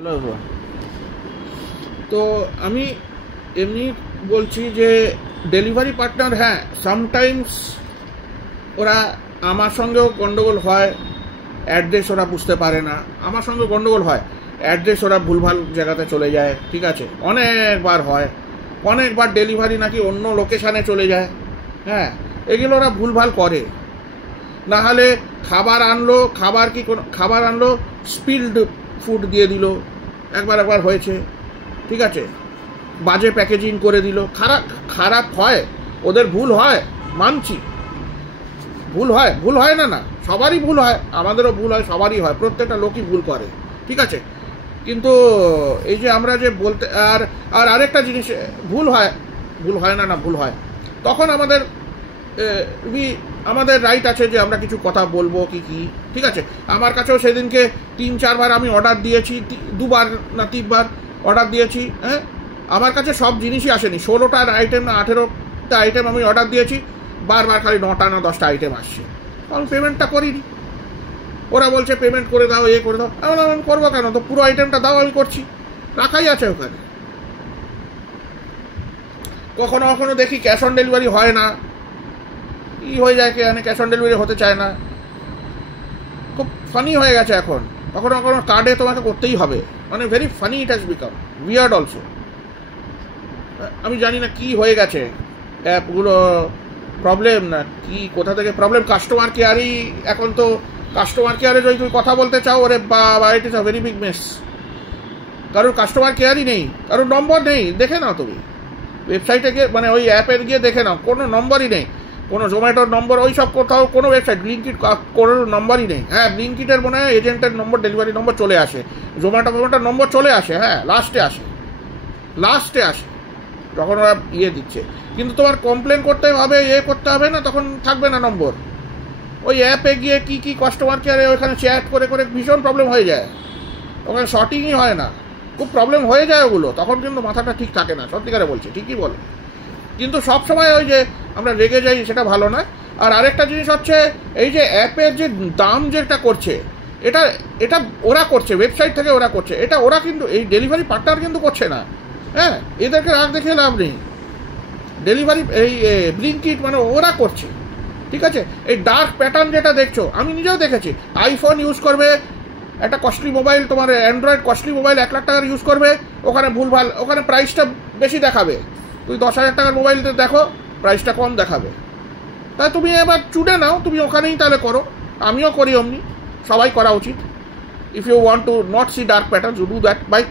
Hello everyone. তো আমি এমনি বলছি যে ডেলিভারি পার্টনার, হ্যাঁ সামটাইমস ওরা আমার সঙ্গেও গন্ডগোল হয়, অ্যাড্রেস ওরা বুঝতে পারে না, আমার সঙ্গে গন্ডগোল হয়, অ্যাড্রেস ওরা ভুলভাল জায়গাতে চলে যায়, ঠিক আছে, অনেকবার হয়, অনেকবার ডেলিভারি নাকি অন্য লোকেশানে চলে যায়। হ্যাঁ, এগুলো ওরা ভুলভাল করে। না হলে খাবার আনলো, খাবার আনলো স্পিল্ড ফুড দিয়ে দিল, একবার হয়েছে, ঠিক আছে, বাজে প্যাকেজিং করে দিল, খারাপ হয়, ওদের ভুল হয়, মানছি, ভুল হয় না, সবারই ভুল হয়, আমাদেরও ভুল হয়, সবারই হয়, প্রত্যেকটা লোকই ভুল করে, ঠিক আছে। কিন্তু এই যে আমরা যে বলতে আর আরেকটা জিনিস, ভুল হয় না, ভুল হয়, তখন আমাদের রাইট আছে যে আমরা কিছু কথা বলবো কি, ঠিক আছে। আমার কাছেও সেদিনকে 3-4 বার আমি অর্ডার দিয়েছি, 2বার না 3বার অর্ডার দিয়েছি। হ্যাঁ, আমার কাছে সব জিনিসই আসেনি, 16টার আইটেম না 18টা আইটেম আমি অর্ডার দিয়েছি, বারবার খালি 9টা না 10টা আইটেম আসছে, আমি পেমেন্টটা করিনি। ওরা বলছে পেমেন্ট করে দাও, করে দাও, আমি করবো কেন, তো পুরো আইটেমটা দাও, আমি করছি, রাখাই আছে ওখানে। কখনো কখনো দেখি ক্যাশ অন ডেলিভারি হয় না, হয়ে যায়, ক্যাশ অন ডেলিভারি হতে চায় না, খুব ফানি হয়ে গেছে এখন। কখনো কখনো কার্ডে তোমাকে করতেই হবে, মানে very funny it has become, weird also. আমি জানি না কি হয়ে গেছে, অ্যাপগুলো প্রবলেম না কি, কোথা থেকে প্রবলেম। কাস্টমার কেয়ারই এখন, তো কাস্টমার কেয়ারে যদি তুমি কথা বলতে চাও, ওরে বা it is a very big mess. কারোর কাস্টমার কেয়ারই নেই, কারোর নম্বর নেই, দেখে নাও তুমি ওয়েবসাইটে গিয়ে, মানে ওই অ্যাপে গিয়ে দেখে নাও, কোনো নম্বরই নেই, কোনো জোম্যাটোর নম্বর, ওই সব কোথাও কোনো ওয়েবসাইট, ব্লিঙ্কিট, কোনো নম্বরই নেই। হ্যাঁ, ব্লিঙ্কিটের মনে হয় এজেন্টের নম্বর, ডেলিভারি নম্বর চলে আসে, জোম্যাটোর নম্বর চলে আসে, হ্যাঁ লাস্টে আসে যখন ওরা দিচ্ছে। কিন্তু তোমার কমপ্লেন করতে হবে, করতে হবে না, তখন থাকবে না নম্বর। ওই অ্যাপে গিয়ে কি কাস্টমার কেয়ারে ওইখানে চ্যাট করে ভীষণ প্রবলেম হয়ে যায়, ওখানে শর্টিংই হয় না, খুব প্রবলেম হয়ে যায় ওগুলো, তখন কিন্তু মাথাটা ঠিক থাকে না, সত্যিকারে বলছি, ঠিকই বলো। কিন্তু সবসময় ওই যে আমরা রেগে যাই, সেটা ভালো না। আর আরেকটা জিনিস হচ্ছে, এই যে অ্যাপের যে দাম যেটা করছে, এটা ওরা করছে, ওয়েবসাইট থেকে ওরা করছে, এটা ওরা কিন্তু এই ডেলিভারি পার্টনার কিন্তু করছে না। হ্যাঁ, এদেরকে রাগ দেখে লাভ নেই, ডেলিভারি এই ব্লিঙ্কিট মানে ওরা করছে, ঠিক আছে। এই ডার্ক প্যাটার্ন যেটা দেখছো, আমি নিজেও দেখেছি, আইফোন ইউজ করবে, একটা কস্টলি মোবাইল, তোমার অ্যান্ড্রয়েড কস্টলি মোবাইল 1 লাখ টাকার ইউজ করবে, ওখানে ভুলভাল, ওখানে প্রাইসটা বেশি দেখাবে, তুমি 10,000 টাকার মোবাইলতে দেখো প্রাইসটা কম দেখাবে, তাই তুমি এবার চুড়ে নাও, তুমি ওখানেই তাহলে করো, আমিও করি অমনি, সবাই করা উচিত। If you want to not see dark pattern, you do that by